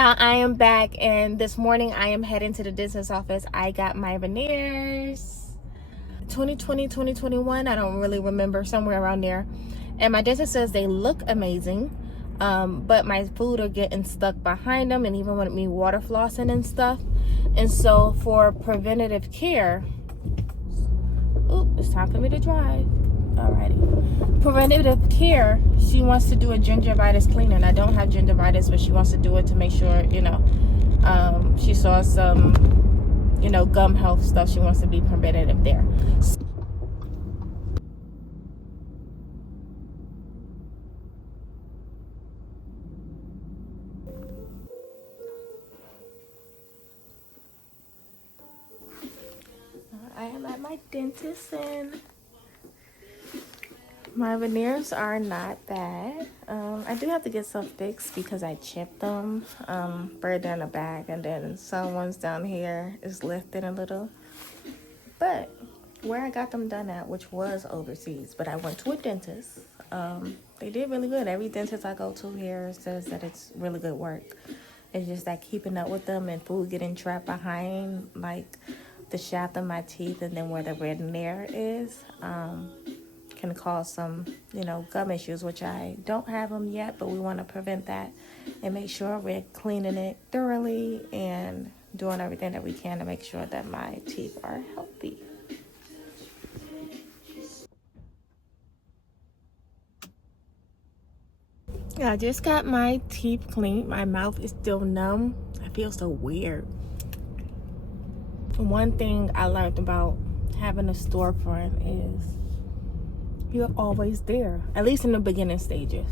y'all, I am back, and this morning I am heading to the dentist's office. I got my veneers 2020, 2021, I don't really remember, somewhere around there. And my dentist says they look amazing, but my food are getting stuck behind them, and even with me water flossing and stuff. And so for preventative care, it's time for me to drive. Alrighty. Preventative care, she wants to do a gingivitis cleaner, and I don't have gingivitis, but she wants to do it to make sure, she saw some, gum health stuff. She wants to be preventative there. I am at my dentist, and my veneers are not bad. I do have to get some fixed because I chipped them further down the back, and then some ones down here is lifted a little. But where I got them done at, which was overseas, but I went to a dentist. They did really good. Every dentist I go to here says that it's really good work. It's just that keeping up with them and food getting trapped behind, like the shaft of my teeth, and then where the veneer is, can cause some, gum issues, which I don't have them yet, but we want to prevent that and make sure we're cleaning it thoroughly and doing everything that we can to make sure that my teeth are healthy. Yeah, I just got my teeth cleaned. My mouth is still numb. I feel so weird. One thing I learned about having a storefront is you're always there, at least in the beginning stages.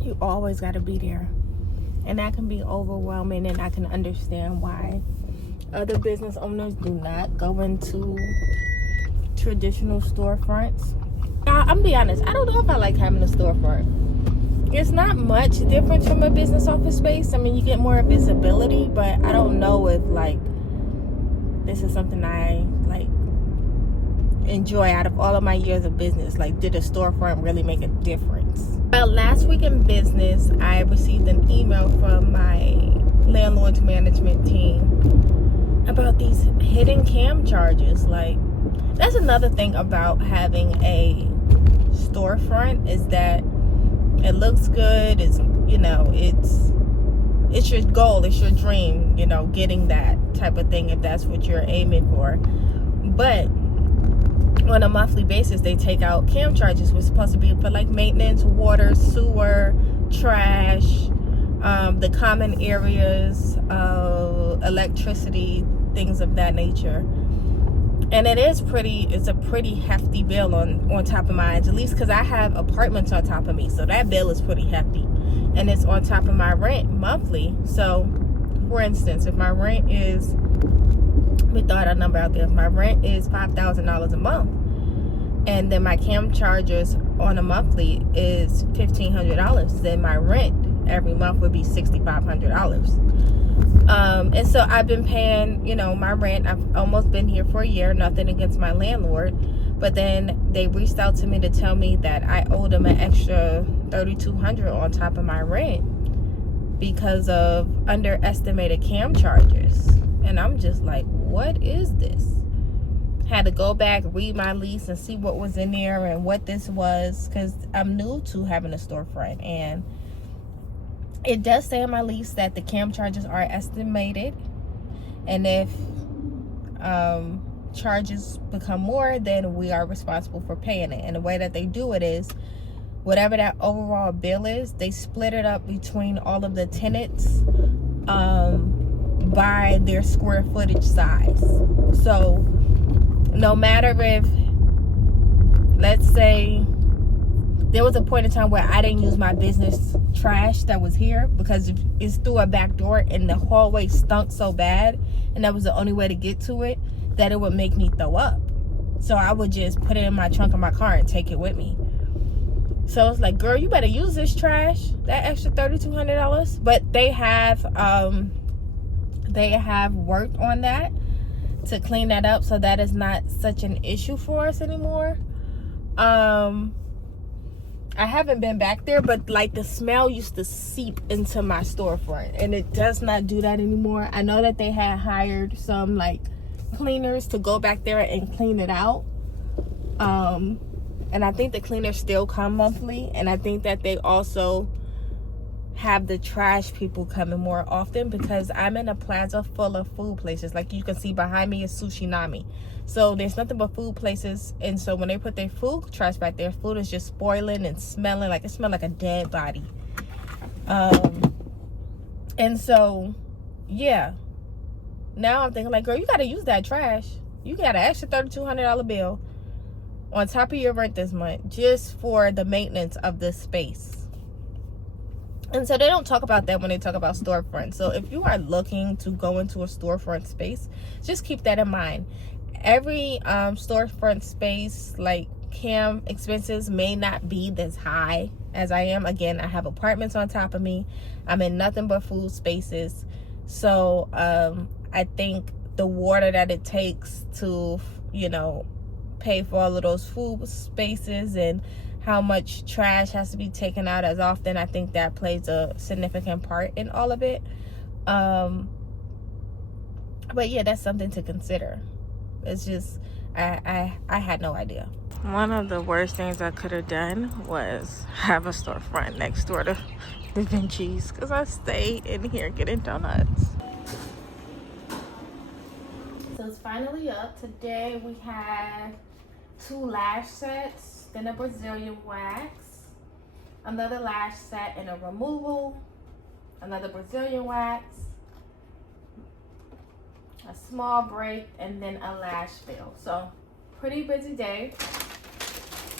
You always got to be there, and that can be overwhelming, and I can understand why other business owners do not go into traditional storefronts. I'm gonna be honest, I don't know if I like having a storefront. It's not much different from a business office space. I mean, you get more visibility, but I don't know if this is something I enjoy out of all of my years of business. Did a storefront really make a difference? Well, last week in business, I received an email from my landlord's management team about these hidden cam charges. That's another thing about having a storefront, is that it looks good. It's your goal, it's your dream, getting that type of thing, if that's what you're aiming for. But on a monthly basis, they take out cam charges, which is supposed to be for maintenance, water, sewer, trash, the common areas, electricity, things of that nature. And it's a pretty hefty bill on top of mine, at least because I have apartments on top of me, so that bill is pretty hefty, and it's on top of my rent monthly. So for instance, if my rent is, we throw out a number out there, if my rent is $5,000 a month, and then my cam charges on a monthly is $1,500, then my rent every month would be $6,500. And so I've been paying, my rent. I've almost been here for a year, nothing against my landlord, but then they reached out to me to tell me that I owed them an extra $3,200 on top of my rent because of underestimated cam charges. And I'm just like, what is this? Had to go back, read my lease, and see what was in there and what this was, because I'm new to having a storefront, and it does say in my lease that the cam charges are estimated, and if charges become more, then we are responsible for paying it. And the way that they do it is, whatever that overall bill is, they split it up between all of the tenants by their square footage size. So no matter if, let's say, there was a point in time where I didn't use my business trash that was here because it's through a back door, and the hallway stunk so bad, and that was the only way to get to it, that it would make me throw up. So I would just put it in my trunk of my car and take it with me. So it's like, girl, you better use this trash, that extra $3,200. But they have worked on that to clean that up, so that is not such an issue for us anymore. I haven't been back there, but like the smell used to seep into my storefront, and it does not do that anymore. I know that they had hired some like cleaners to go back there and clean it out. And I think the cleaners still come monthly, and I think that they also have the trash people coming more often, because I'm in a plaza full of food places. Like you can see behind me is Sushi Nami. So there's nothing but food places, and so when they put their food trash back there, food is just spoiling and smelling like, it smells like a dead body. And so yeah, now I'm thinking like, girl, you gotta use that trash. You got an extra $3,200 bill on top of your rent this month just for the maintenance of this space. And so they don't talk about that when they talk about storefront. So if you are looking to go into a storefront space, just keep that in mind. Every storefront space, like cam expenses, may not be this high as I am. Again, I have apartments on top of me. I'm in nothing but food spaces. So I think the water that it takes to, you know, pay for all of those food spaces and how much trash has to be taken out as often, I think that plays a significant part in all of it. But yeah, that's something to consider. It's just, I had no idea. One of the worst things I could have done was have a storefront next door to the Vinci's, because I stayed in here getting donuts. So it's finally up. Today we have 2 lash sets, then a Brazilian wax, another lash set and a removal, another Brazilian wax, a small break, and then a lash fill. So pretty busy day.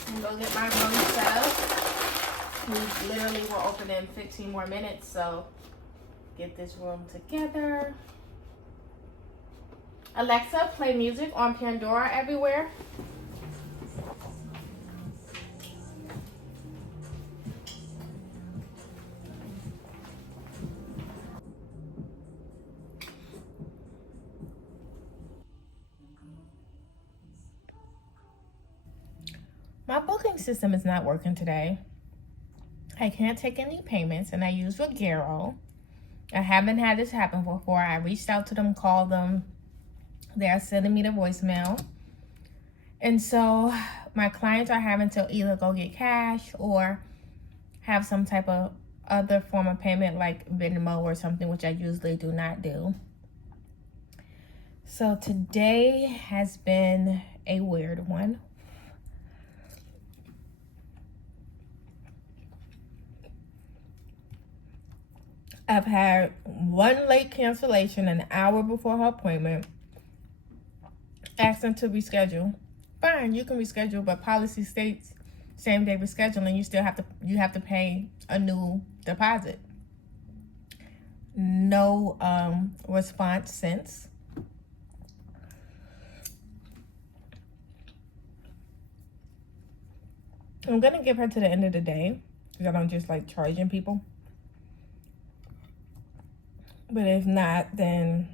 I'm gonna go get my room set up. We literally will open in 15 more minutes, so get this room together. Alexa, play music on Pandora everywhere. My booking system is not working today. I can't take any payments, and I use Vagero. I haven't had this happen before. I reached out to them, called them. They are sending me the voicemail. And so my clients are having to either go get cash or have some type of other form of payment like Venmo or something, which I usually do not do. So today has been a weird one. I've had one late cancellation an hour before her appointment, asking to reschedule. Fine, you can reschedule, but policy states same day rescheduling, you have to pay a new deposit. No response since. I'm gonna give her to the end of the day because I don't just like charging people. But if not, then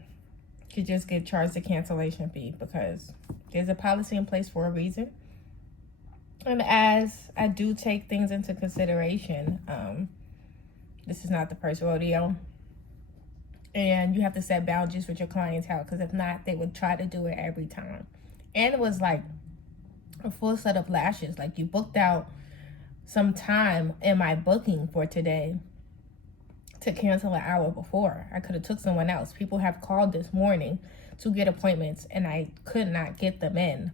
you just get charged a cancellation fee, because there's a policy in place for a reason. And as I do take things into consideration, this is not the first rodeo. And you have to set boundaries with your clientele, because if not, they would try to do it every time. And it was like a full set of lashes. Like, you booked out some time in my booking for today to cancel an hour before. I could have took someone else. People have called this morning to get appointments, and I could not get them in.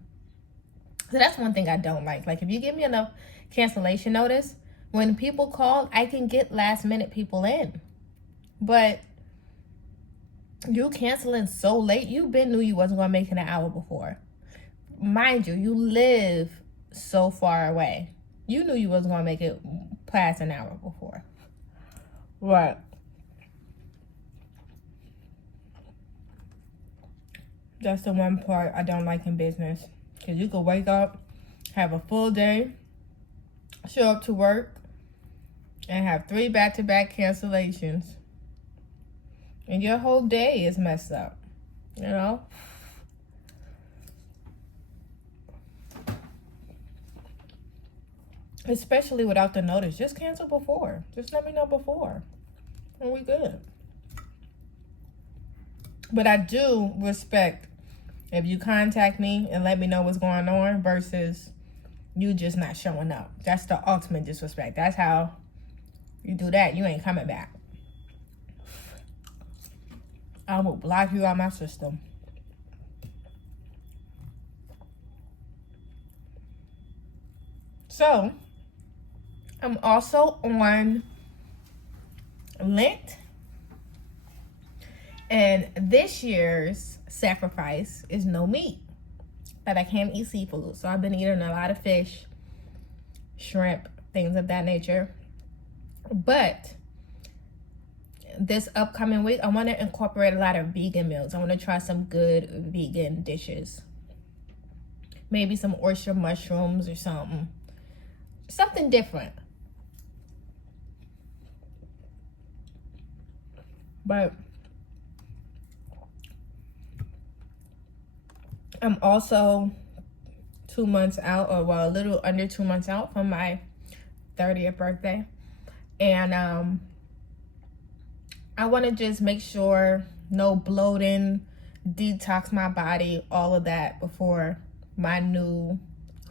So that's one thing I don't like. Like, if you give me enough cancellation notice, when people call, I can get last minute people in. But you canceling so late, you knew you wasn't going to make it an hour before. Mind you, you live so far away. You knew you wasn't going to make it past an hour before. Right. That's the one part I don't like in business. Because you could wake up, have a full day, show up to work, and have 3 back-to-back cancellations. And your whole day is messed up, you know? especially without the notice. Just cancel before. Just let me know before, and we good. But I do respect if you contact me and let me know what's going on versus you just not showing up. That's the ultimate disrespect. That's how you do that. You ain't coming back. I will block you out my system. So, I'm also on Lent. And this year's sacrifice is no meat. But I can't eat seafood. So I've been eating a lot of fish, shrimp, things of that nature. But this upcoming week, I want to incorporate a lot of vegan meals. I want to try some good vegan dishes. Maybe some oyster mushrooms or something. Something different. But I'm also 2 months out, or well, a little under 2 months out from my 30th birthday. And I want to just make sure no bloating, detox my body, all of that before my new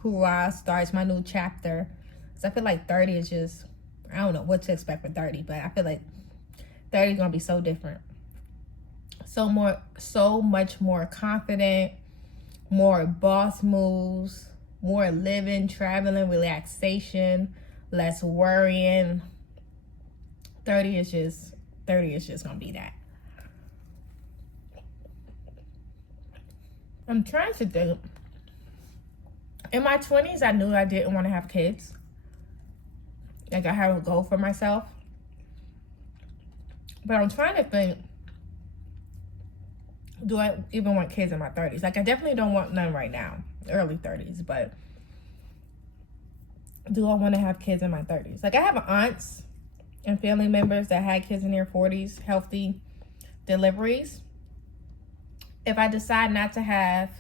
hoorah starts, my new chapter. So I feel like 30 is just, I don't know what to expect for 30, but I feel like 30 is going to be so different. So much more confident, more boss moves, more living, traveling, relaxation, less worrying. 30 is just gonna be that. I'm trying to think. In my 20s, I knew I didn't want to have kids. Like, I have a goal for myself. But I'm trying to think, do I even want kids in my 30s? Like, I definitely don't want none right now, early 30s, but do I want to have kids in my 30s? Like, I have aunts and family members that had kids in their 40s, healthy deliveries. If I decide not to have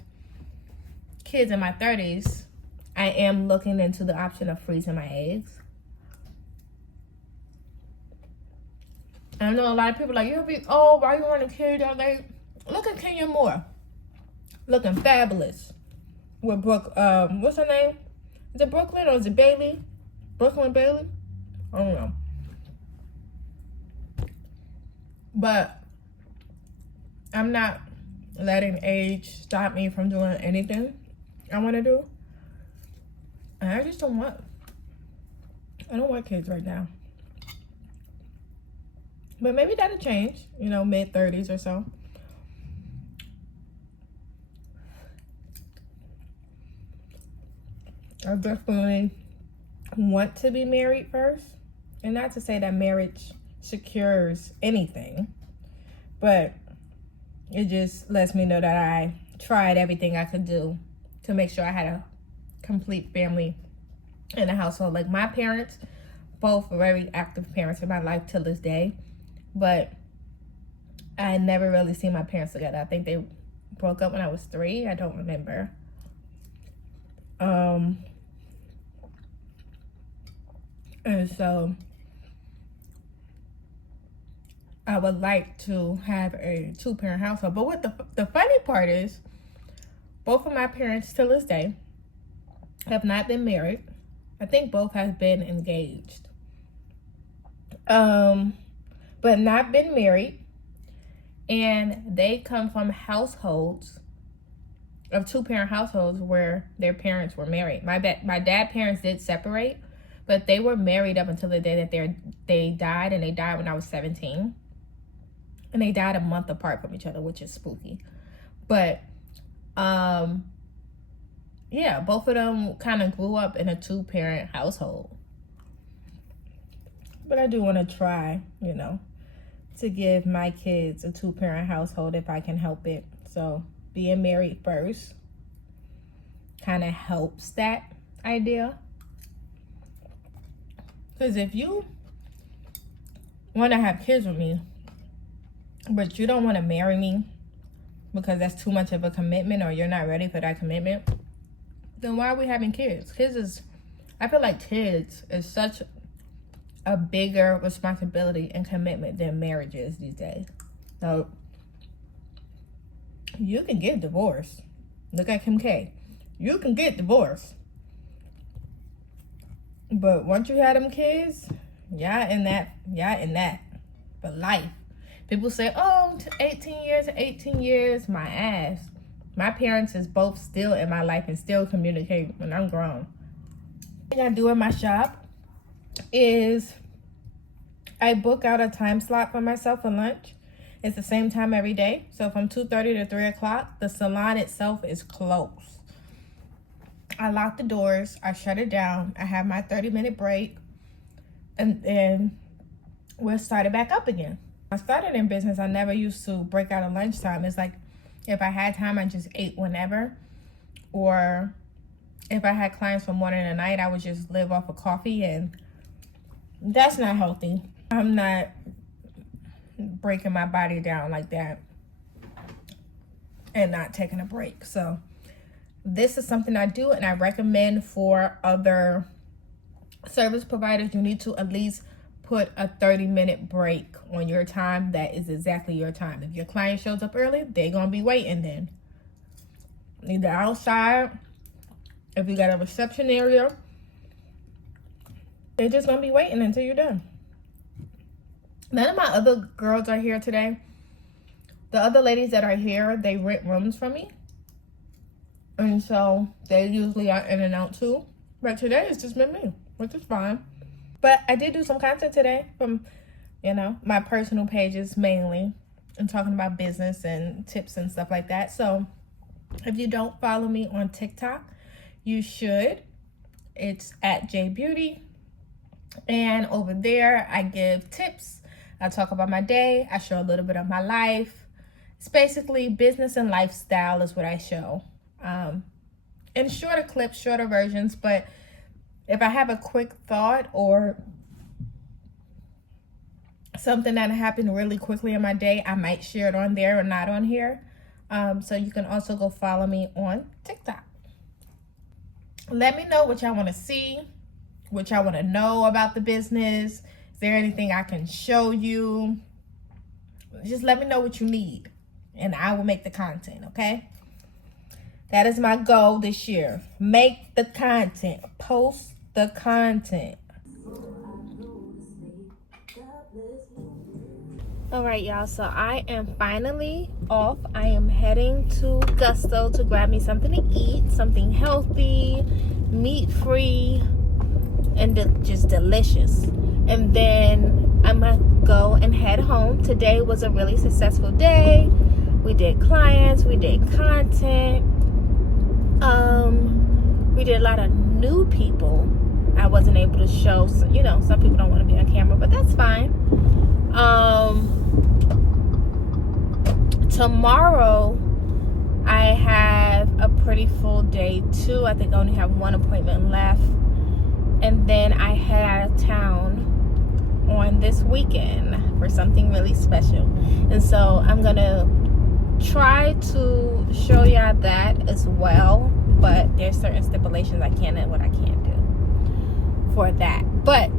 kids in my 30s, I am looking into the option of freezing my eggs. I know a lot of people are like, you'll be old, why you want a kid that late? Look at Kenya Moore, looking fabulous with Brooke. What's her name? Is it Brooklyn or is it Bailey? Brooklyn Bailey? I don't know. But I'm not letting age stop me from doing anything I want to do. And I just don't want kids right now. But maybe that'll change, mid-30s or so. I definitely want to be married first. And not to say that marriage secures anything, but it just lets me know that I tried everything I could do to make sure I had a complete family in a household. Like, my parents, both very active parents in my life till this day, but I never really seen my parents together. I think they broke up when I was 3. I don't remember. And so I would like to have a 2-parent household. But what the funny part is, both of my parents till this day have not been married. I think both have been engaged. But not been married. And they come from households of 2-parent households where their parents were married. My dad's parents did separate, but they were married up until the day that they died, and they died when I was 17. And they died a month apart from each other, which is spooky. But, yeah, both of them kind of grew up in a 2-parent household. But I do want to try, to give my kids a 2-parent household if I can help it. So being married first kind of helps that idea. Because if you want to have kids with me, but you don't want to marry me because that's too much of a commitment, or you're not ready for that commitment, then why are we having kids? Kids is I feel like kids is such a bigger responsibility and commitment than marriage is these days. So you can get divorced. Look at Kim K. You can get divorced. But once you have them kids, y'all in that for life. People say, oh, 18 years, my ass. My parents is both still in my life and still communicate when I'm grown. The thing I do in my shop is I book out a time slot for myself for lunch. It's the same time every day. So from 2:30 to 3 o'clock, the salon itself is closed. I lock the doors, I shut it down, I have my 30-minute break, and then we'll start it back up again. I started in business, I never used to break out at lunchtime. It's like if I had time, I just ate whenever. Or if I had clients from morning to night, I would just live off of coffee, and that's not healthy. I'm not breaking my body down like that and not taking a break. So this is something I do, and I recommend for other service providers. You need to at least put a 30-minute break on your time. That is exactly your time. If your client shows up early, they're gonna be waiting then. Either outside, if you got a reception area, they're just gonna be waiting until you're done. None of my other girls are here today. The other ladies that are here, they rent rooms from me. And so they usually are in and out too. But today it's just been me, which is fine. But I did do some content today from, my personal pages mainly, and talking about business and tips and stuff like that. So if you don't follow me on TikTok, you should. It's at JBeauty. And over there, I give tips. I talk about my day. I show a little bit of my life. It's basically business and lifestyle is what I show. In shorter clips, shorter versions, but if I have a quick thought or something that happened really quickly in my day, I might share it on there or not on here. So you can also go follow me on TikTok. Let me know what y'all want to see, what y'all want to know about the business. Is there anything I can show you? Just let me know what you need, and I will make the content, okay? That is my goal this year. Make the content. Post the content. All right, y'all. So I am finally off. I am heading to Gusto to grab me something to eat. Something healthy, meat-free, and just delicious. And then I'm going to go and head home. Today was a really successful day. We did clients. We did content. We did a lot of new people. I wasn't able to show, some people don't want to be on camera, but that's fine. Tomorrow I have a pretty full day too. I think I only have one appointment left, and then I head out of town on this weekend for something really special. And so I'm gonna try to show y'all that as well, but there's certain stipulations I can and what I can't do for that. But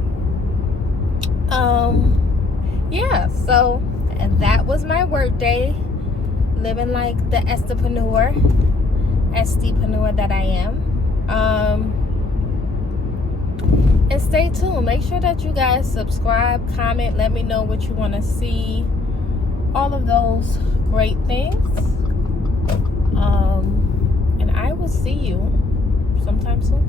yeah, so and that was my work day, living like the estepreneur that I am. And stay tuned. Make sure that you guys subscribe, comment, let me know what you want to see, all of those great things. And I will see you sometime soon.